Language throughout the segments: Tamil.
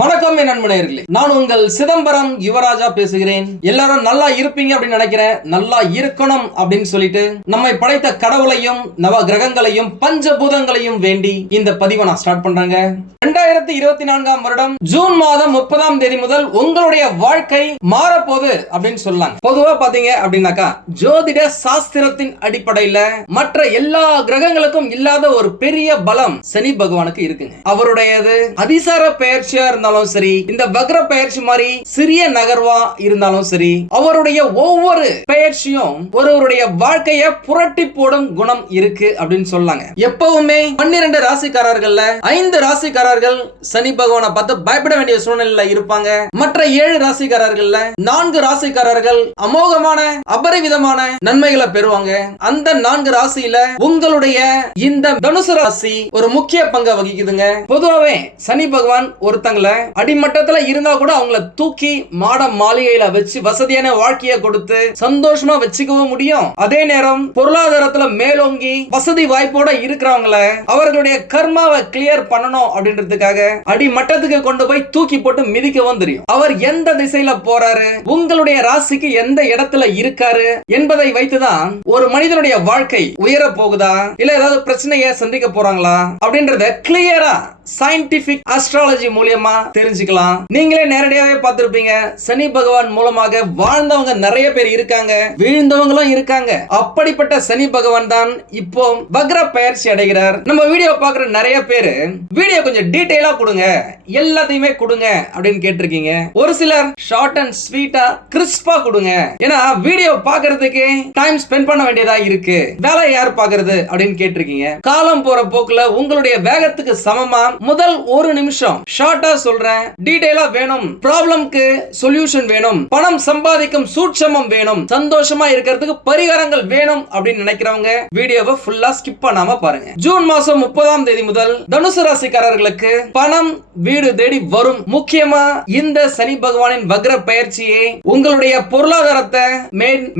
வணக்கம் என் நண்பனேர்களே நான் உங்கள் சிதம்பரம் யுவராஜா பேசுகிறேன். எல்லாரும் நல்லா இருப்பீங்க அப்படின்னு நினைக்கிறேன். நல்லா இருக்கணும் அப்படின்னு சொல்லிட்டு நம்மை படைத்த கடவுளையும் நவ கிரகங்களையும் பஞ்சபூதங்களையும் வேண்டி இந்த பதிவை நான் ஸ்டார்ட் பண்றேங்க. ரெண்டாயிரத்தி இருபத்தி நான்காம் வருடம் ஜூன் மாதம் முப்பதாம் தேதி முதல் உங்களுடைய வாழ்க்கை மாறப்போகுது அப்படின்னு சொல்லலாம் பொதுவா பாத்தீங்க அப்படின்னாக்கா ஜோதிட சாஸ்திரத்தின் அடிப்படையில மற்ற எல்லா கிரகங்களுக்கும் இல்லாத ஒரு பெரிய பலம் சனி பகவானுக்கு இருக்குங்க. அவருடையது அதிசார பெயர்ச்சியா இருந்தாலும் சரி இந்த வக்ர பெயர்ச்சி மாதிரி சிறிய நகர்வா இருந்தாலும் சரி அவருடைய ஒவ்வொரு பெயர்ச்சியும் ஒருவருடைய வாழ்க்கைய புரட்டி போடும் குணம் இருக்கு அப்படின்னு சொல்லாங்க. எப்பவுமே பன்னிரண்டு ராசிக்காரர்கள்ல ஐந்து ராசிக்காரர்கள் சனி பகவானை பார்த்து பயப்பட வேண்டிய சூழ்நிலையில இருப்பாங்க. மற்ற ஏழு ராசிக்காரர்கள்ல நான்கு ராசிக்காரர்கள் அமோகமான அபரிவிதமான நன்மைகளை பெறுவாங்க. அந்த நான்கு ராசியில உங்களுடைய இந்த தனுசு ராசி ஒரு முக்கிய பங்கை வகிக்குதுங்க. பொதுவாவே சனி பகவான் ஒருத்தங்களை அடிமட்டத்துல இருந்தா கூட அவங்கள தூக்கி மாட மாளிகையில வச்சு வசதியான வாழ்க்கைய கொடுத்து சந்தோஷமா வச்சுக்கவும் முடியும். அதே நேரம் பொருளாதாரத்துல மேலோங்கி வசதி வாய்ப்போட இருக்கிறவங்கள அவர்களுடைய கர்மாவை கிளியர் பண்ணணும் அப்படின்றதுக்காக அடிமட்டத்துக்கு கொண்டு போய் தூக்கி போட்டு மிதிக்கவும் தெரியும். அவர் எந்த திசையில போறாரு? உங்களுடைய ராசிக்கு எந்த இடத்துல இருக்காரு? என்பதை வைத்துதான் ஒரு மனிதனுடைய வாழ்க்கை உயர போகுதா? இல்ல ஏதாவது பிரச்சனையை சந்திக்க போறாங்களா? அப்படின்றத கிளியரா சயின்டிபிக் அஸ்ட்ராலஜி மூலியமா தெரிஞ்சுக்கலாம். நீங்களே நேரடியாவே பார்த்திருப்பீங்க. சனி பகவான் மூலமாக வாழ்ந்தவங்க நிறைய பேர் இருக்காங்க. வீழ்ந்தவங்களும் இருக்காங்க. அப்படிப்பட்ட சனி பகவான் தான் இப்போ வக்ர பயிற்சி அடைகிறார். நம்ம வீடியோ பார்க்குற நிறைய பேர் வீடியோ கொஞ்சம் டீடைலா கொடுங்க. எல்லாத்தையுமே கொடுங்க. அப்படின்னு கேட்டிருக்கீங்க. ஒரு சிலர் ஷார்ட் அண்ட் ஸ்வீட்டா கிறிஸ்பா கொடுங்க. ஏன்னா வீடியோ பாக்குறதுக்கு டைம் ஸ்பெண்ட் பண்ண வேண்டியதா இருக்கு. வேலை யார் பார்க்கறது அப்படின்னு கேட்டிருக்கீங்க. காலம் போற போக்குல உங்களுடைய வேகத்துக்கு சமமா? முதல் ஒரு நிமிஷம் ஷார்ட்டா சொல்றேன். டீடைலா வேணும். ப்ராப்ளம்க்கு சொல்யூஷன் வேணும். பணம் சம்பாதிக்கும் சூட்சமம் வேணும். சந்தோஷமா இருக்கிறதுக்கு பரிகாரங்கள் வேணும் அப்படின்னு நினைக்கிறவங்க வீடியோவை ஃபுல்லா ஸ்கிப் பண்ணாம பாருங்க. ஜூன் மாசம் முப்பதாம் தேதி முதல் தனுசு ராசிக்காரர்களுக்கு பணம் வீடு தேடி வரும். முக்கியமா இந்த சனி பகவானின் வக்ர பயிற்சியை உங்களுடைய பொருளாதாரத்தை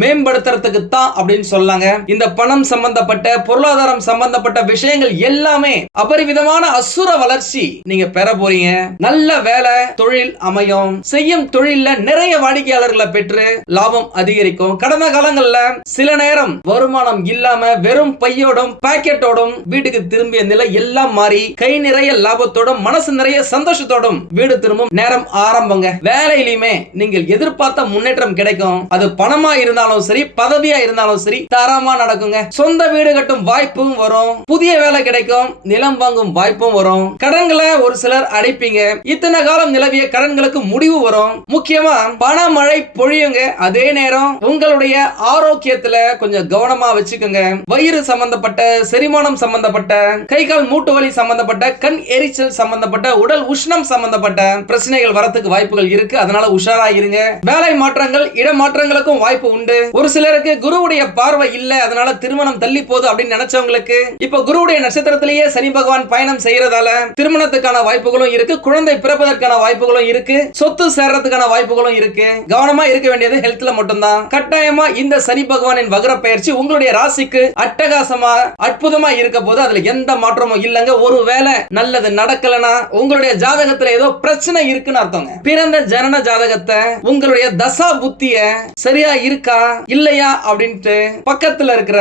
மேம்படுத்துறதுக்கு தான் அப்படின்னு சொல்லாங்க. இந்த பணம் சம்பந்தப்பட்ட பொருளாதாரம் சம்பந்தப்பட்ட விஷயங்கள் எல்லாமே அபரிவிதமான அசுர வளர்ச்சி நீங்க பெற போறீங்க. நல்ல வேலை தொழில் அமையும். செய்யும் தொழில நிறைய வாடிக்கையாளர்களை பெற்று லாபம் அதிகரிக்கும். கடந்த காலங்கள்ல சில நேரம் வருமானம் இல்லாம வெறும் பையோடும் பாக்கெட்டோடும் வீட்டுக்கு திரும்பிய நிலை எல்லாம் மாறி கை நிறைய லாபத்தோடும் மனசு நிறைய சந்தோஷத்தோடும் வீடு திரும்பும் நேரம் ஆரம்பங்க. வேலையிலுமே நீங்கள் எதிர்பார்த்த முன்னேற்றம் கிடைக்கும். அது பணமா இருந்தாலும் சரி பதவியா இருந்தாலும் சரி தரமா நடக்குங்க. சொந்த வீடு கட்டும் வாய்ப்பும் வரும். புதிய வேலை கிடைக்கும் நிலம் வாங்கும் வாய்ப்பும் வரும். கடன்களை ஒரு சிலர் அடைப்பீங்க. இத்தனை காலம் நிலவிய கடன்களுக்கு முடிவு வரும். முக்கியமா பணமழை பொழியுங்க. அதே நேரம் உங்களுடைய ஆரோக்கியத்துல கொஞ்சம் கவனமா வச்சுக்கோங்க. வயிறு சம்பந்தப்பட்ட செரிமானம் சம்பந்தப்பட்ட கை கால் மூட்டு வலி சம்பந்தப்பட்ட கண் எரிச்சல் சம்பந்தப்பட்ட உடல் உஷ்ணம் சம்பந்தப்பட்ட பிரச்சனைகள் வரத்துக்கு வாய்ப்புகள் இருக்கு. அதனால உஷாரா இருங்க. வேலை மாற்றங்கள் இடமாற்றங்களுக்கும் வாய்ப்பு உண்டு. ஒரு சிலருக்கு குருவுடைய பார்வை இல்ல அதனால திருமணம் தள்ளி போகுது அப்படின்னு நினைச்சவங்களுக்கு இப்ப குருவுடைய நட்சத்திரத்திலேயே சனி பகவான் பயணம் செய்யறதால திருமணத்துக்கான வாய்ப்புகளும் இருக்கு. குழந்தை பிறப்பதற்கான வாய்ப்புகளும் இருக்கு. சொத்து சேர்றதுக்கான வாய்ப்புகளும் இருக்கு. கவனமா இருக்க வேண்டியது ஹெல்த்ல மட்டும்தான். கட்டாயமா இந்த சனி பகவானின் வகர பயிற்சி உங்களுடைய ராசிக்கு அட்டகாசமா அற்புதமா இருக்க போது அதுல எந்த மாற்றமும் இல்லங்க. ஒருவேளை நல்லது நடக்கலனா உங்களுடைய ஜாதகத்துல ஏதோ பிரச்சனை இருக்குன்னு அர்த்தங்க. பிறந்த ஜனன ஜாதகத்தை உங்களுடைய தசா புத்திய சரியா இருக்கா இல்லையா அப்படின்ட்டு பக்கத்துல இருக்கிற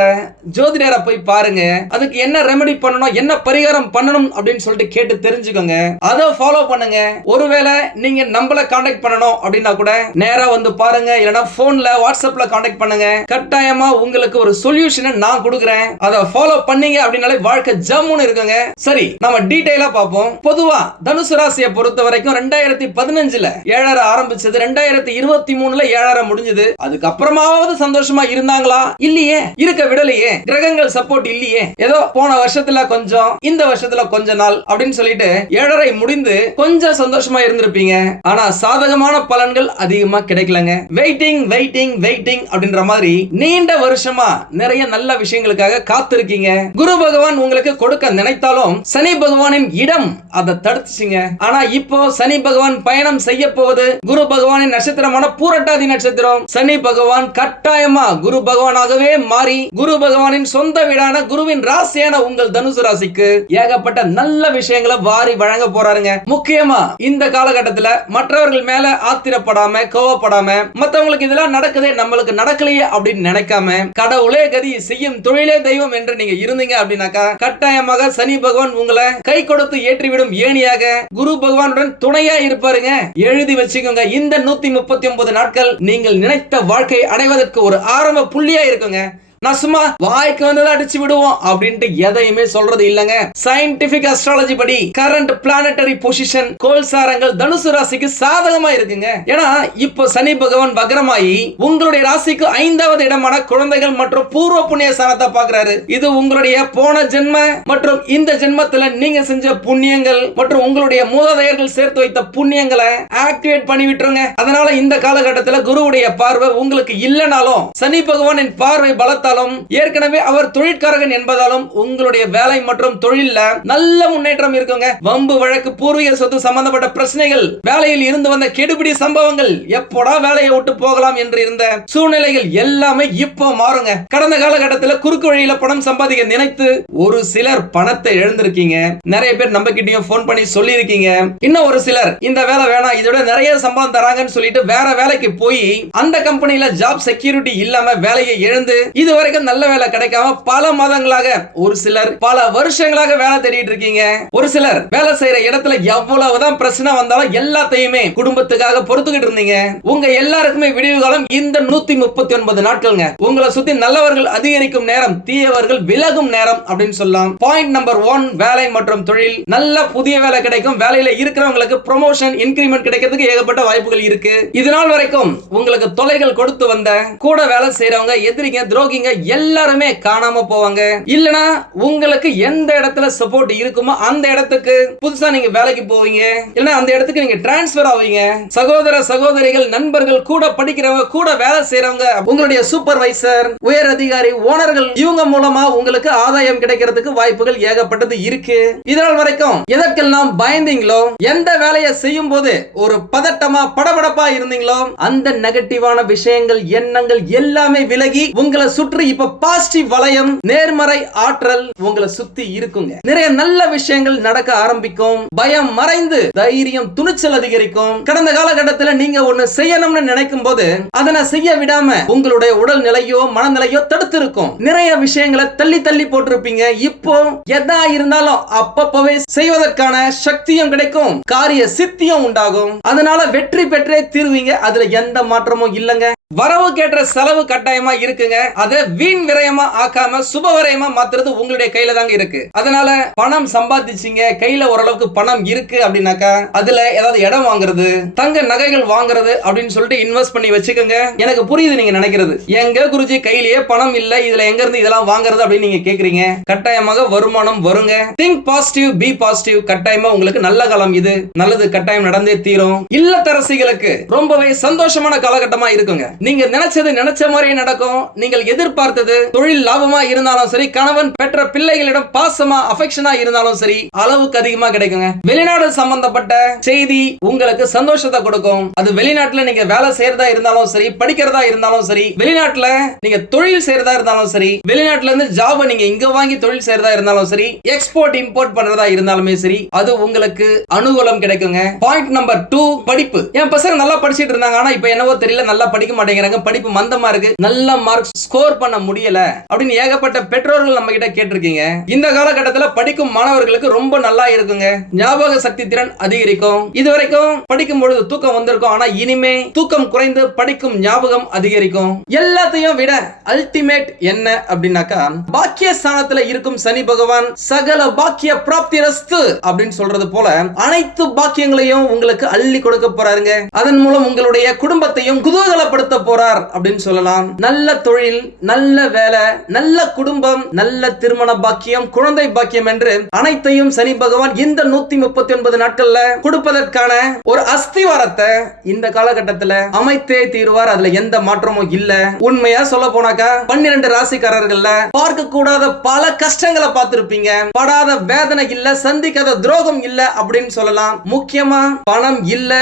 ஜோதிடரை போய் பாருங்க. அதுக்கு என்ன ரெமெடி பண்ணணும் என்ன பரிகாரம் பண்ணணும் அப்படின்னு சொல்லிட்டு கேட்டு தெரிஞ்சுக்கோங்க. அதை ஃபாலோ பண்ணுங்க. ஒருவேளை நீங்க நம்மள காண்டாக்ட் பண்ணணும் அப்படின்னா கூட நேரா வந்து பாருங்க. இல்லைன்னா போன்ல வாட்ஸ்அப்ல காண்டாக்ட் பண்ணுங்க. கட்டாயமா உங்களுக்கு ஒரு சொல்யூஷனை நான் கொடுக்குறேன். அதை ஃபாலோ பண்ணீங்க அப்படின்னாலே வாழ்க்கை ஜம்முன்னு இருக்குங்க. சரி நம்ம டீடைலா பார்ப்போம். பொதுவா தனுசு ராசியை பொறுத்த வரைக்கும் ரெண்டாயிரத்தி பதினஞ்சுல ஏழரை ஆரம்பிச்சது ரெண்டாயிரத்தி இருபத்தி மூணுல ஏழரை முடிஞ்சது. அதுக்கப்புறமாவது சந்தோஷமா இருந்தாங்களா? இல்லையே. இருக்க விடலையே. கிரகங்கள் சப்போர்ட் இல்லையே. ஏதோ போன வருஷத்துல கொஞ்சம் இந்த வருஷத்துல கொஞ்ச நாள் அப்படின்னு சொல்லிட்டு ஏழரை முடிந்து கொஞ்சம் சந்தோஷமா இருந்திருப்பீங்க. ஆனா சாதகமான பலன்கள் அதிகமா கிடைக்கலங்க. வெயிட்டிங் வெயிட்டிங் வெயிட்டிங் அப்படின்ற மாதிரி நீண்ட வருஷமா நிறைய நல்ல விஷயங்களுக்காக காத்திருக்கீங்க. குரு பகவான் உங்களுக்கு கொடுக்க நினைத்தாலும் சனி பகவானின் இடம் அதை தடுத்துச்சுங்க. ஆனா இப்போ சனி பகவான் பயணம் செய்ய போவது குரு பகவானின் நட்சத்திரமான பூரட்டாதி நட்சத்திரம். சனி பகவான் கட்டாயமா குரு பகவானாகவே மாறி குரு பகவானின் சொந்த வீடான குருவின் ராசியான உங்கள் தனுசு ராசிக்கு ஏகப்பட்ட நல்ல விஷயங்களை வாரி வழங்க போறாருங்க. முக்கியமா நிச்சயமா இந்த காலகட்டத்துல மற்றவர்கள் மேல ஆத்திரப்படாம கோவப்படாம மத்தவங்களுக்கு இதெல்லாம் நடக்குதே நம்மளுக்கு நடக்கலையே அப்படின்னு நினைக்காம கடவுளே கதி செய்யும் தொழிலே தெய்வம் என்று நீங்க இருந்தீங்க அப்படின்னாக்கா கட்டாயமாக சனி பகவான் உங்களை கை கொடுத்து ஏற்றிவிடும் ஏணியாக குரு பகவானுடன் துணையா இருப்பாருங்க. எழுதி வச்சுக்கோங்க. இந்த நூத்தி முப்பத்தி ஒன்பது நாட்கள் நீங்கள் நினைத்த வாழ்க்கை அடைவதற்கு ஒரு ஆரம்ப புள்ளியா இருக்குங்க. நான் சும்மா வாய்க்கு வந்ததை அடிச்சு விடுவோம் அப்படின்ட்டு எதையுமே சொல்றது இல்லங்க. சயின்டிபிக் அஸ்ட்ராலஜி படி கரண்ட் பிளானட்டரி பொசிஷன் கோல்சாரங்கள் தனுசு ராசிக்கு சாதகமா இருக்குங்க. ஏன்னா இப்போ சனி பகவான் வக்ரமாயி உங்களுடைய ராசிக்கு ஐந்தாவது இடமான குழந்தைகள் மற்றும் பூர்வ புண்ணிய ஸ்தானத்தை பாக்குறாரு இது உங்களுடைய போன ஜென்ம மற்றும் இந்த ஜென்மத்துல நீங்க செஞ்ச புண்ணியங்கள் மற்றும் உங்களுடைய மூதாதையர்கள் சேர்த்து வைத்த புண்ணியங்களை ஆக்டிவேட் பண்ணி விட்டுருங்க. அதனால இந்த காலகட்டத்துல குருவுடைய பார்வை உங்களுக்கு இல்லைனாலும் சனி பகவானின் பார்வை பார்த்தாலும் ஏற்கனவே அவர் தொழிற்காரகன் என்பதாலும் உங்களுடைய வேலை மற்றும் தொழில நல்ல முன்னேற்றம் இருக்குங்க. வம்பு வழக்கு பூர்வீக சொத்து சம்பந்தப்பட்ட பிரச்சனைகள் வேலையில் இருந்து வந்த கெடுபிடி சம்பவங்கள் எப்போடா வேலையை விட்டு போகலாம் என்று இருந்த சூழ்நிலைகள் எல்லாமே இப்போ மாறுங்க. கடந்த காலகட்டத்தில் குறுக்கு வழியில பணம் சம்பாதிக்க நினைத்து ஒரு சிலர் பணத்தை எழுந்திருக்கீங்க. நிறைய பேர் நம்ம கிட்டயும் போன் பண்ணி சொல்லி இருக்கீங்க இன்னும் ஒரு சிலர் இந்த வேலை வேணாம் இதோட நிறைய சம்பளம் தராங்கன்னு சொல்லிட்டு வேற வேலைக்கு போய் அந்த கம்பெனியில ஜாப் செக்யூரிட்டி இல்லாம வேலையை இழந்து இது வரைக்கும் நல்ல வேலை கிடைக்காம பல மாதங்களாக ஒரு சிலர் பல வருஷங்களாக வேலை தேடிட்டு இருக்கீங்க. ஒரு சிலர் வேலை செய்யற இடத்துல எவ்வளவுதான் பிரச்சனை வந்தாலும் எல்லாத்தையுமே குடும்பத்துக்காக பொறுத்துக்கிட்டு இருந்தீங்க. உங்க எல்லாருக்குமே விடிவு காலம் இந்த நூத்தி முப்பத்தி ஒன்பது நாட்கள்ங்க. உங்களை சுத்தி நல்லவர்கள் அதிகரிக்கும் நேரம் தீயவர்கள் விலகும் நேரம் அப்படின்னு சொல்லலாம். பாயிண்ட் நம்பர் ஒன் வேலை மற்றும் தொழில். நல்ல புதிய வேலை கிடைக்கும். வேலையில இருக்கிறவங்களுக்கு ப்ரொமோஷன் இன்கிரிமெண்ட் கிடைக்கிறதுக்கு ஏகப்பட்ட வாய்ப்புகள் இருக்கு. இது நாள் வரைக்கும் உங்களுக்கு தொலைகள் கொடுத்து வந்த கூட வேலை செய்யறவங்க எதிரிங்க துரோகிங்க எல்லாருமே காணாம போவாங்க. இல்லனா உங்களுக்கு எந்த இடத்துல சப்போர்ட் இருக்குமோ அந்த இடத்துக்கு புதுசா நீங்க வேலைக்கு போவீங்க. இல்லனா அந்த இடத்துக்கு நீங்க டிரான்ஸ்பர் ஆவீங்க. சகோதர சகோதரிகள் நண்பர்கள் கூட படிக்கிறவங்க கூட வேலை செய்யறவங்க உங்களுடைய சூப்பர்வைசர் உயர் அதிகாரி ஓனர்கள் இவங்க மூலமா உங்களுக்கு ஆதாயம் கிடைக்கிறதுக்கு வாய்ப்புகள் ஏகப்பட்டது இருக்கு. இதனால் வரைக்கும் எதற்கெல்லாம் பயந்தீங்களோ எந்த வேலையை செய்யும் போது ஒரு பதட்டமா படபடப்பா இருந்தீங்களோ அந்த நெகட்டிவான விஷயங்கள் எண்ணங்கள் எல்லாமே விலகி உங்களை சுற்று இப்ப பாசிட்டிவ் வளையம் நேர்மறை ஆற்றல் உங்களை சுத்தி இருக்குங்க. நிறைய நல்ல விஷயங்கள் நடக்க ஆரம்பிக்கும். பயம் மறைந்து தைரியம் துணிச்சல் அதிகரிக்கும். கடந்த காலகட்டத்தில் நீங்க ஒண்ணு செய்யணும்னு நினைக்கும் போது அதனை செய்ய விடாம உங்களுடைய உடல் நிலையோ மனநிலையோ தடுத்து இருக்கும் நிறைய விஷயங்களை தள்ளி தள்ளி போட்டிருப்பீங்க. இப்போ எதா இருந்தாலும் அப்பப்பவே செய்வதற்கான சக்தியும் கிடைக்கும். காரிய சித்தியும் உண்டாகும். அதனால வெற்றி பெற்றே தீர்வீங்க. அதுல எந்த மாற்றமும் இல்லைங்க. வரவு கேட்ட செலவு கட்டாயமா இருக்குங்க. அதை வீண் விரயமா ஆக்காம சுப விரயமா மாத்துறது உங்களுடைய கையில தாங்க இருக்கு. அதனால பணம் சம்பாதிச்சீங்க. கையில ஓரளவுக்கு பணம் இருக்கு அப்படின்னாக்கா அதுல ஏதாவது இடம் வாங்குறது தங்க நகைகள் வாங்குறது அப்படின்னு சொல்லிட்டு இன்வெஸ்ட் பண்ணி வச்சுக்கோங்க. எனக்கு புரியுது நீங்க நினைக்கிறது. எங்க குருஜி கையிலேயே பணம் இல்ல இதுல எங்க இருந்து இதெல்லாம் வாங்குறது அப்படின்னு நீங்க கேக்குறீங்க. கட்டாயமாக வருமானம் வருங்க. திங்க் பாசிட்டிவ் பி பாசிட்டிவ் கட்டாயமா உங்களுக்கு நல்ல காலம் இது. நல்லது கட்டாயம் நடந்தே தீரும். இல்லத்தரசிகளுக்கு ரொம்பவே சந்தோஷமான காலகட்டமா இருக்குங்க. நீங்க நினைச்சது நினைச்ச மாதிரியே நடக்கும். நீங்கள் எதிர்பார்த்தது. தொழில் லாபமா இருந்தாலும் சரி கணவன் பெற்ற பிள்ளைகளிடம் பாசமா அஃபெக்ஷனா இருந்தாலும் சரி அளவுக்கு அதிகமா கிடைக்குங்க. வெளிநாடு சம்பந்தப்பட்ட செய்தி உங்களுக்கு சந்தோஷத்தை கொடுக்கும். அது வெளிநாட்டுல நீங்க வேலை செய்யறதா இருந்தாலும் சரி படிக்கிறதா இருந்தாலும் சரி வெளிநாட்டுல நீங்க தொழில் செய்யறதா இருந்தாலும் சரி வெளிநாட்டுல இருந்து ஜாப் நீங்க இங்க வாங்கி தொழில் செய்யறதா இருந்தாலும் சரி எக்ஸ்போர்ட் இம்போர்ட் பண்றதா இருந்தாலுமே சரி அது உங்களுக்கு அனுகூலம் கிடைக்குங்க. பாயிண்ட் நம்பர் டூ படிப்பு. என் பசங்க நல்லா படிச்சிட்டு இருந்தாங்க ஆனா இப்ப என்னவோ தெரியல நல்லா படிக்க மாட்டேங்கிறாங்க படிப்பு மந்தமா இருக்கு நல்ல மார்க் ஸ்கோர் பண்ண முடியல அப்படின்னு ஏகப்பட்ட பெற்றோர்கள் நம்ம கிட்ட கேட்டிருக்கீங்க. இந்த காலகட்டத்தில் படிக்கும் மாணவர்களுக்கு ரொம்ப நல்லா இருக்குங்க. ஞாபக சக்தி திறன் அதிகரிக்கும். இது வரைக்கும் படிக்கும் பொழுது தூக்கம் வந்திருக்கும். ஆனா இனிமே தூக்கம் குறைந்து படிக்கும் ஞாபகம் அதிகரிக்கும். எல்லாத்தையும் விட அல்டிமேட் என்ன அப்படின்னாக்கா பாக்கிய ஸ்தானத்துல இருக்கும் சனி பகவான் சகல பாக்கிய பிராப்தி ரஸ்து அப்படின்னு சொல்றது போல அனைத்து பாக்கியங்களையும் உங்களுக்கு அள்ளி கொடுக்க போறாருங்க. அதன் மூலம் உங்களுடைய குடும்பத்தையும் குதூகலப்படுத்த போறார் அப்படின்னு சொல்லலாம். நல்ல தொழில் நல்ல வேலை நல்ல குடும்பம் நல்ல திருமண பாக்கியம் குழந்தை பாக்கியம் என்று அனைத்தையும் சனி பகவான் இந்த நூத்தி முப்பத்தி ஒன்பது நாட்கள்ல கொடுப்பதற்கான ஒரு அஸ்திவாரத்தை இந்த காலகட்டத்துல அமைத்தே தீர்வார். அதுல எந்த மாற்றமும் இல்ல. உண்மையா சொல்ல போனாக்கா பன்னிரண்டு ராசிக்காரர்கள்ல பார்க்க கூடாத பல கஷ்டங்களை பார்த்திருப்பீங்க. படாத வேதனை இல்ல சந்திக்காத துரோகம் இல்ல அப்படின்னு சொல்லலாம். முக்கியமா பணம் இல்ல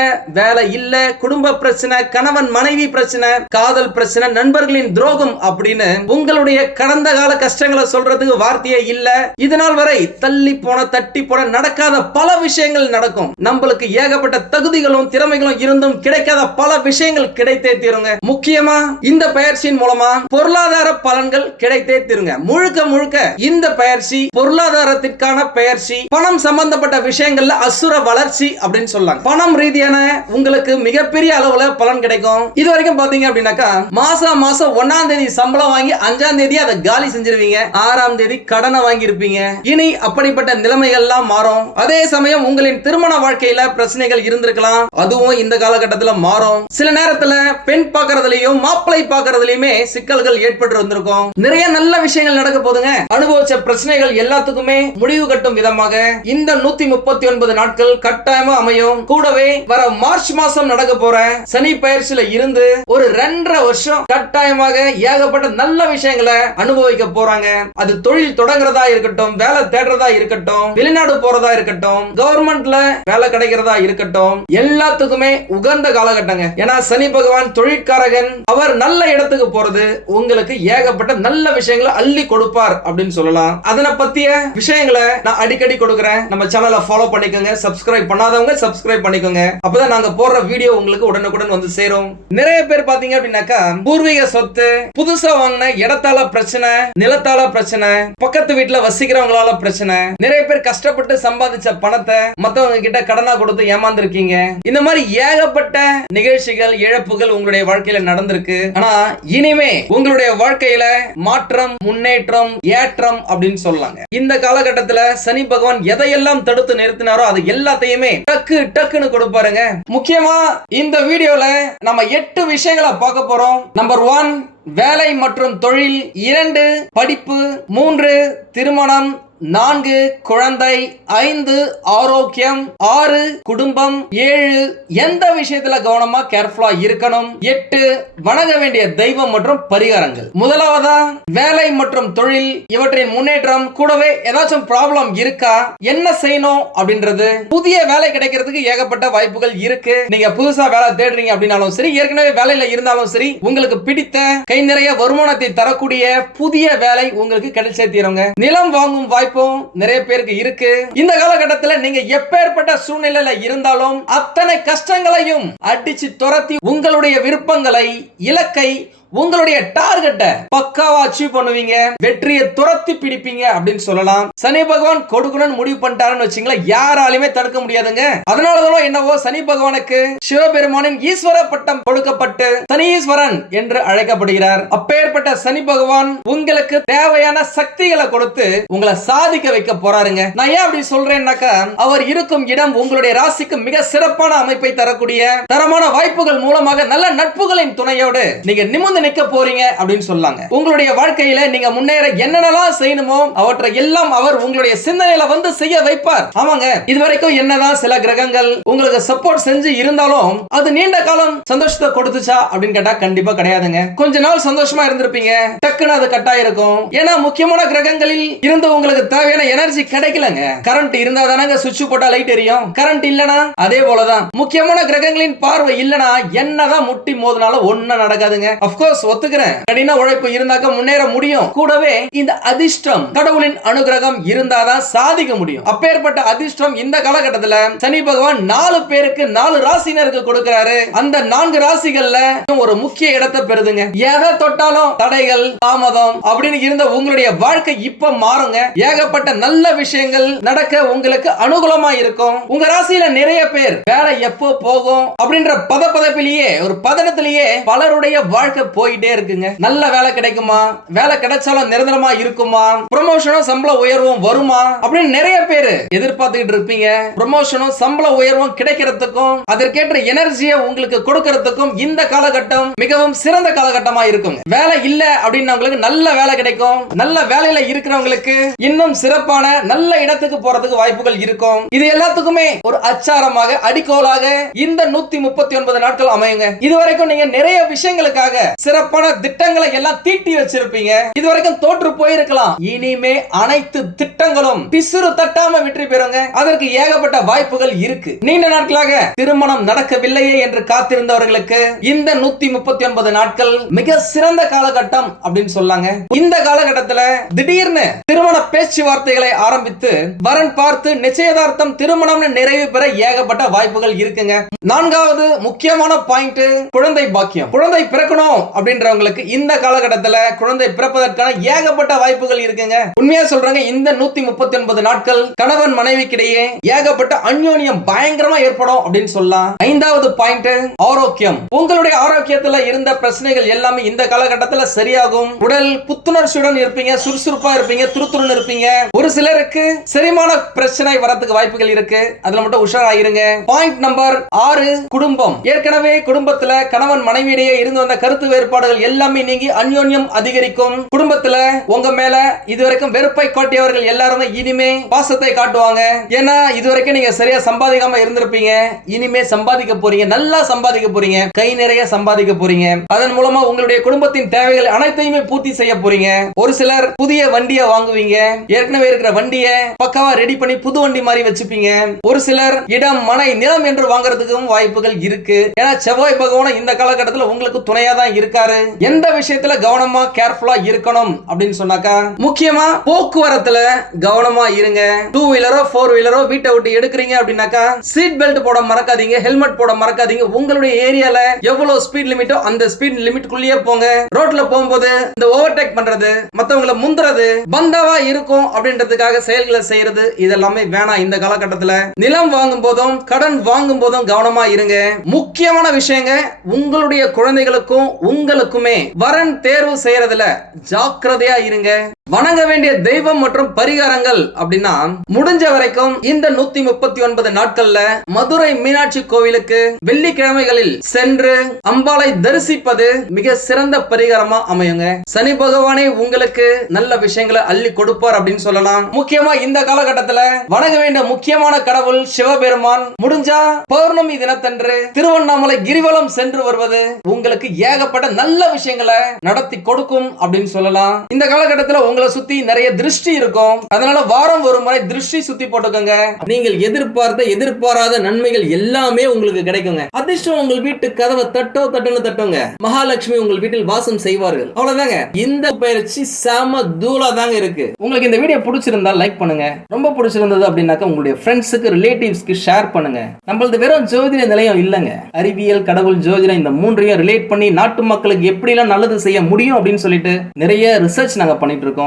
வேலை இல்ல குடும்ப பிரச்சனை கணவன் மனைவி பிரச்சனை காதல் பிரச்சனை நண்பர்களின் துரோகம் அப்படின்னு உங்களுடைய கடந்த கால கஷ்டங்களை சொல்றதுக்கு வார்த்தையே இல்ல. இதனால் வரை தள்ளி போன தட்டி போன நடக்காத பல விஷயங்கள் நடக்கும். நம்மளுக்கு ஏகப்பட்ட தகுதிகளும் திறமைகளும் இருந்தும் கிடைக்காத பல விஷயங்கள் கிடைத்தே தீருங்க. முக்கியமா இந்த பயிற்சியின் மூலமா பொருளாதார பலன்கள் கிடைத்தே தீருங்க. முழுக்க முழுக்க இந்த பயிற்சி பொருளாதாரத்திற்கான பயிற்சி பணம் சம்பந்தப்பட்ட விஷயங்கள்ல அசுர வளர்ச்சி அப்படின்னு சொல்லலாம் பணம் ரீதியான உங்களுக்கு மிகப்பெரிய அளவுல பலன் கிடைக்கும். இது வரைக்கும் பாத்தீங்க அப்படின்னாக்கா மாசம் மாசம் ஒன்னாம் தேதி சம்பளம் வாங்கி அஞ்சாம் தேதி அதை காலி செஞ்சிருவீங்க. ஆறாம் தேதி கடனை வாங்கி இருப்பீங்க இனி அப்படிப்பட்ட நிலைமைகள்லாம் மாறும். அதே சமயம் உங்களின் திருமண வாழ்க்கையில பிரச்சனைகள் இருந்திருக்கலாம். அதுவும் இந்த காலகட்டத்துல மாறும். சில நேரத்துல பெண் பாக்குறதுலயும் மாப்பிளை பாக்குறதுலயுமே சிக்கல்கள் ஏற்பட்டு வந்திருக்கும். நிறைய நல்ல விஷயங்கள் நடக்க போதுங்க. அனுபவிச்ச பிரச்சனைகள் எல்லாத்துக்குமே முடிவு கட்டும் விதமாக இந்த நூத்தி முப்பத்தி ஒன்பது நாட்கள் கட்டாயமா அமையும். கூடவே வர மார்ச் மாசம் நடக்க போற சனி பயிற்சியில இருந்து ஒரு ரெண்டரை வருஷம் கட்டாயமாக ஏகப்பட்ட நல்ல விஷயங்களை அனுபவிக்க போறாங்க. அது தொழில் தொடங்குறதா இருக்கட்டும் வேலை தேடுறதா இருக்கட்டும் வெளிநாடு போறதா இருக்கட்டும் கவர்மெண்ட்ல வேலை கிடைக்கிறதா இருக்கட்டும் எல்லாத்துக்குமே உகந்த காலகட்டங்க. ஏன்னா சனி பகவான் தொழிற்காரகன் அவர் நல்ல இடத்துக்கு போறது உங்களுக்கு ஏகப்பட்ட நல்ல விஷயங்களை அள்ளி கொடுப்பார் அப்படின்னு சொல்லலாம். அதனை பத்திய விஷயங்களை நான் அடிக்கடி கொடுக்குறேன். நம்ம சேனலை ஃபாலோ பண்ணிக்கோங்க. சப்ஸ்கிரைப் பண்ணாதவங்க சப்ஸ்கிரைப் பண்ணிக்கோங்க. அப்பதான் நாங்க போடுற வீடியோ உங்களுக்கு உடனுக்குடன் வந்து சேரும். நிறைய பேர் பாத்தீங்க அப்படின்னாக்கா பூர்வீக சொத்து புதுசா வாங்கின இடத்தால பிரச்சனை நிலத்தால பிரச்சனை பக்கத்து வீட்டுல வசிக்கிறவங்களால பிரச்சனை நிறைய பேர் கஷ்டப்பட்டு சம்பாதிச்ச பணத்தை மத்தவங்க கிட்ட கடனா கொடுத்து ஏமாந்துருக்கீங்க. இந்த மாதிரி ஏகப்பட்ட நிகழ்ச்சிகள் இழப்புகள் உங்களுடைய வாழ்க்கையில நடந்திருக்கு. ஆனா இனிமே உங்களுடைய வாழ்க்கையில மாற்றம் முன்னேற்றம் ஏற்றம் அப்படின்னு சொல்லலாங்க. இந்த காலகட்டத்துல சனி பகவான் எதையெல்லாம் தடுத்து நிறுத்தினாரோ அது எல்லாத்தையுமே டக்கு டக்குன்னு கொடுப்பாருங்க முக்கியமா இந்த வீடியோல நம்ம எட்டு விஷயங்களை பார்க்க போறோம். நம்பர் ஒன் வேலை மற்றும் தொழில் இரண்டு படிப்பு மூன்று திருமணம் நான்கு குழந்தை ஐந்து ஆரோக்கியம் ஆறு குடும்பம் ஏழு எந்த விஷயத்துல கவனமா கேர்ஃபுல்லா இருக்கணும்? எட்டு வணங்க வேண்டிய தெய்வம் மற்றும் பரிகாரங்கள். முதலாவதா வேலை மற்றும் தொழில் இவற்றின் முன்னேற்றம் கூடவே ஏதாச்சும் ப்ராப்ளம் இருக்கா? என்ன செய்யணும் அப்படின்றது. புதிய வேலை கிடைக்கிறதுக்கு ஏகப்பட்ட வாய்ப்புகள் இருக்கு. நீங்க புதுசா வேலை தேடுறீங்க அப்படின்னாலும் சரி ஏற்கனவே வேலையில இருந்தாலும் சரி உங்களுக்கு பிடித்த கை நிறைய வருமானத்தை தரக்கூடிய புதிய வேலை உங்களுக்கு கிடைச்சே தீருங்க. நிலம் வாங்கும் வாய்ப்பு வாய்ப்பும் நிறைய பேருக்கு இருக்கு. இந்த காலகட்டத்தில் நீங்க எப்பேற்பட்ட சூழ்நிலையில இருந்தாலும் அத்தனை கஷ்டங்களையும் அடிச்சு துரத்தி உங்களுடைய விருப்பங்களை இலக்கை உங்களுடைய டார்கெட்டை பக்காவா அச்சீவ் பண்ணுவீங்க வெற்றியை துரத்தி பிடிப்பீங்க அப்படின்னு சொல்லலாம். சனி பகவான் கொடுக்கணும்னு முடிவு பண்ணிட்டாருன்னு வச்சுங்களேன் யாராலுமே தடுக்க முடியாதுங்க. அதனாலதான் என்னவோ சனி பகவானுக்கு சிவபெருமானின் ஈஸ்வர பட்டம் கொடுக்கப்பட்டு சனீஸ்வரன் என்று அழைக்கப்படுகிறார். அப்பேற்பட்ட சனி பகவான் உங்களுக்கு தேவையான சக்திகளை கொடுத்து உங்களை சாதிக்க வைக்க போறாருங்க. நான் ஏன் அப்படி சொல்றேன்னாக்கா அவர் இருக்கும் இடம் உங்களுடைய ராசிக்கு மிக சிறப்பான அமைப்பை தரக்கூடிய தரமான வாய்ப்புகள் மூலமாக நல்ல நட்புகளின் துணையோடு நீங்க நிமிர்ந்து நிக்க போறீங்க அப்படின்னு சொல்லாங்க. உங்களுடைய வாழ்க்கையில நீங்க முன்னேற என்னென்னலாம் செய்யணுமோ அவற்றை எல்லாம் அவர் உங்களுடைய சிந்தனையில வந்து செய்ய வைப்பார். ஆமாங்க இதுவரைக்கும் என்னதான் சில கிரகங்கள் உங்களுக்கு சப்போர்ட் செஞ்சு இருந்தாலும் அது நீண்ட காலம் சந்தோஷத்தை கொடுத்துச்சா அப்படின்னு கேட்டா கண்டிப்பா கிடையாதுங்க. கொஞ்ச நாள் சந்தோஷமா இருந்திருப்பீங்க டக்குன்னு அது கட் இருக்கும் ஏன்னா முக்கியமான கிரகங்களில் இருந்து உங்களுக்கு தேவையான எனர்ஜி கிடைக்கலங்க. கரண்ட் இருந்தா தானங்க சுவிட்ச் போட்டா லைட் எரியும். கரண்ட் இல்லனா அதே போலதான். முக்கியமான கிரகங்களின் பார்வை இல்லனா என்னதான் முட்டி மோதினாலும் ஒன்னும் நடக்காதுங்க. அப்கோர்ஸ் ஒத்துக்கிறேன். கடின உழைப்பு இருந்தாக்க முன்னேற முடியும். கூடவே இந்த அதிர்ஷ்டம் கடவுளின் அனுகிரகம் இருந்தாதான் சாதிக்க முடியும். அப்பேற்பட்ட அதிர்ஷ்டம் இந்த காலகட்டத்துல சனி பகவான் நாலு பேருக்கு நாலு ராசினருக்கு கொடுக்கிறாரு. அந்த நான்கு ராசிகள்ல ஒரு முக்கிய இடத்தை பெறுதுங்க. எதை தொட்டாலும் தடைகள் தாமதம் அப்படின்னு இருந்த உங்களுடைய வாழ்க்கை இப்ப மாறுங்க. ஏகப்பட்ட நல்ல விஷயங்கள் நடக்க உங்களுக்கு அனுகூலமா இருக்கும். உங்க ராசியில நிறைய பேர் வேலை எப்போ போகும் அப்படின்ற பதப்பதப்பிலேயே ஒரு பதனத்திலேயே பலருடைய வாழ்க்கை போயிட்டே இருக்குங்க. நல்ல வேலை கிடைக்குமா? வேலை கிடைச்சாலும் நிரந்தரமா இருக்குமா? ப்ரொமோஷனும் சம்பள உயர்வும் வருமா? அப்படின்னு நிறைய பேர் எதிர்பார்த்துக்கிட்டு இருப்பீங்க. ப்ரொமோஷனும் சம்பள உயர்வும் கிடைக்கிறதுக்கும் அதற்கேற்ற எனர்ஜியை உங்களுக்கு கொடுக்கறதுக்கும் இந்த காலகட்டம் மிகவும் சிறந்த காலகட்டமா இருக்கும் வேலை இல்ல அப்படின்னு உங்களுக்கு நல்ல வேலை கிடைக்கும். நல்ல வேலையில இருக்கிறவங்களுக்கு இன்னும் சிறப்பான நல்ல இடத்துக்கு போறதுக்கு வாய்ப்புகள் இருக்கும். இது எல்லாத்துக்குமே ஒரு அச்சாரமாக அடிக்கோலாக இந்த நூத்தி முப்பத்தி ஒன்பது நாட்கள் அமையுங்க. இது வரைக்கும் நீங்க நிறைய விஷயங்களுக்காக சிறப்பான திட்டங்களை எல்லாம் தீட்டி வச்சிருப்பீங்க. இது வரைக்கும் தோற்று போயிருக்கலாம். இனிமே அனைத்து திட்டங்களும் பிசுறு தட்டாம வெற்றி பெறுங்க. அதற்கு ஏகப்பட்ட வாய்ப்புகள் இருக்கு. நீண்ட நாட்களாக திருமணம் நடக்கவில்லையே என்று காத்திருந்தவர்களுக்கு இந்த நூத்தி முப்பத்தி ஒன்பது நாட்கள் மிக சிறந்த காலகட்டம் அப்படின்னு சொல்லாங்க. இந்த காலகட்டத்துல திடீர்னு திருமண பேச்சுவார்த்தைகளை ஆரம்பித்து வரன் பார்த்து நிச்சயதார்த்தம் திருமணம்னு நிறைவு பெற ஏகப்பட்ட வாய்ப்புகள் இருக்குங்க. நான்காவது முக்கியமான பாயிண்ட் குழந்தை பாக்கியம். குழந்தை பிறக்கணும் அப்படின்றவங்களுக்கு இந்த காலகட்டத்துல குழந்தை பிறப்பதற்கான ஏகப்பட்ட வாய்ப்புகள் இருக்குங்க. உண்மையா சொல்றாங்க இந்த நூத்தி முப்பத்தி ஒன்பது நாட்கள் கணவன் மனைவிக்கிடையே ஏகப்பட்ட அந்யோன்யம் பயங்கரமா ஏற்படும் அப்படின்னு சொல்லலாம். ஐந்தாவது பாயிண்ட் ஆரோக்கியம். உங்களுடைய ஆரோக்கியத்துல இருந்த பிரச்சனைகள் எல்லாமே இந்த காலகட்டத்துல சரியாகும். உடல் புத்துணர்ச்சியுடன் இருப்பீங்க சுறுசுறுப்பா இருப்பீங்க துருத்துருன்னு இருப்பீங்க. ஒரு சிலருக்கு செரிமான பிரச்சனை வரத்துக்கு வாய்ப்புகள் இருக்கு. அதுல மட்டும் உஷாராயிருங்க. பாயிண்ட் நம்பர் ஆறு குடும்பம். ஏற்கனவே குடும்பத்துல கணவன் மனைவியிடையே இருந்து வந்த கருத்து வேறுபாடுகள் எல்லாமே நீங்கி அந்யோன்யம் அதிகரிக்கும். குடும்பத்துல உங்க மேல இதுவரைக்கும் வெறுப்பை காட்டியவர்கள் எல்லாருமே இனிமே பாசத்தை காட்டுவாங்க. ஏன்னா இதுவரைக்கும் நீங்க சரியா சம்பாதிக்காம இருந்திருப்பீங்க. இனிமே சம்பாதிக்க போறீங்க. நல்லா சம்பாதிக்க போறீங்க. கை நிறைய சம்பாதிக்க போறீங்க. அதன் மூலமா உங்களுடைய குடும்பத்தின் தேவைகள் அனைத்தையுமே பூர்த்தி செய்ய போறீங்க. ஒரு சிலர் புதிய வண்டியை வாங்குவீங்க. ஏற்கனவே இருக்கிற வண்டியை பக்காவா ரெடி பண்ணி புது வண்டி மாதிரி வச்சுப்பீங்க. ஒரு சிலர் இடம் மனை நிலம் என்று வாங்குறதுக்கும் வாய்ப்புகள் இருக்கு. ஏன்னா செவ்வாய் பகவான இந்த காலகட்டத்தில் உங்களுக்கு துணையா தான் இருக்காரு. எந்த விஷயத்துல கவனமா கேர்ஃபுல்லா இருக்கணும் அப்படின்னு சொன்னாக்கா முக்கியமா போக்குவரத்துல கவனமா இருங்க. டூ வீலரோ ஃபோர் வீலரோ வீட்டை விட்டு எடுக்கிறீங்க அப்படின்னாக்கா சீட் பெல்ட் போட மறக்காதீங்க ஹெல்மெட் போட மறக்காதீங்க. உங்களுடைய ஏரியால எவ்வளவு ஸ்பீட் லிமிட்டோ அந்த ஸ்பீட் லிமிட்குள்ளேயே போங்க. ரோட்ல போகும்போது இந்த ஓவர்டேக் பண்றது மத்தவங்கள முந்துறது பந்தாவா இருக்கும் அப்படின்றதுக்காக செயல்களை செய்யறது இதெல்லாமே வேணாம். இந்த காலகட்டத்துல நிலம் வாங்கும் போதும் கடன் வாங்கும் போதும் கவனமா இருங்க. முக்கியமான விஷயங்க உங்களுடைய குழந்தைகளுக்கும் உங்களுக்குமே வரன் தேர்வு செய்யறதுல ஜாக்கிரதையா இருங்க. வணங்க வேண்டிய தெய்வம் மற்றும் பரிகாரங்கள் அப்படின்னா முடிஞ்ச வரைக்கும் இந்த நூத்தி முப்பத்தி ஒன்பது நாட்கள்ல மதுரை மீனாட்சி கோவிலுக்கு வெள்ளிக்கிழமைகளில் சென்று அம்பாளை தரிசிப்பது மிக சிறந்த பரிகாரமா அமையுங்க. சனி பகவானே உங்களுக்கு நல்ல விஷயங்களை அள்ளி கொடுப்பார் அப்படின்னு சொல்லலாம். முக்கியமா இந்த காலகட்டத்துல வணங்க வேண்டிய முக்கியமான கடவுள் சிவபெருமான். முடிஞ்சா பௌர்ணமி தினத்தன்று திருவண்ணாமலை கிரிவலம் சென்று வருவது உங்களுக்கு ஏகப்பட்ட நல்ல விஷயங்களை நடத்தி கொடுக்கும் அப்படின்னு சொல்லலாம். இந்த காலகட்டத்துல உங்களை சுத்தி நிறைய திருஷ்டி இருக்கும். அதனால வாரம் ஒரு முறை திருஷ்டி சுத்தி போட்டுக்கோங்க. நீங்கள் எதிர்பார்த்த எதிர்பாராத நன்மைகள் எல்லாமே உங்களுக்கு கிடைக்குங்க. அதிர்ஷ்டம் உங்கள் வீட்டு கதவை தட்டோ தட்டுன்னு தட்டுங்க. மகாலட்சுமி உங்கள் வீட்டில் வாசம் செய்வார்கள். அவ்வளவுதாங்க. இந்த பயிற்சி செம தூளா தாங்க இருக்கு. உங்களுக்கு இந்த வீடியோ பிடிச்சிருந்தா லைக் பண்ணுங்க. ரொம்ப பிடிச்சிருந்தது அப்படின்னாக்கா உங்களுடைய ஃப்ரெண்ட்ஸுக்கு ரிலேட்டிவ்ஸ்க்கு ஷேர் பண்ணுங்க. நம்மளது வெறும் ஜோதிட நிலையம் இல்லைங்க. அறிவியல் கடவுள் ஜோதிடம் இந்த மூன்றையும் ரிலேட் பண்ணி நாட்டு மக்களுக்கு எப்படிலாம் நல்லது செய்ய முடியும் அப்படின்னு சொல்லிட்டு நிறைய ரிசர்ச் நாங்க பண்ணிட்டு இருக்கோம்.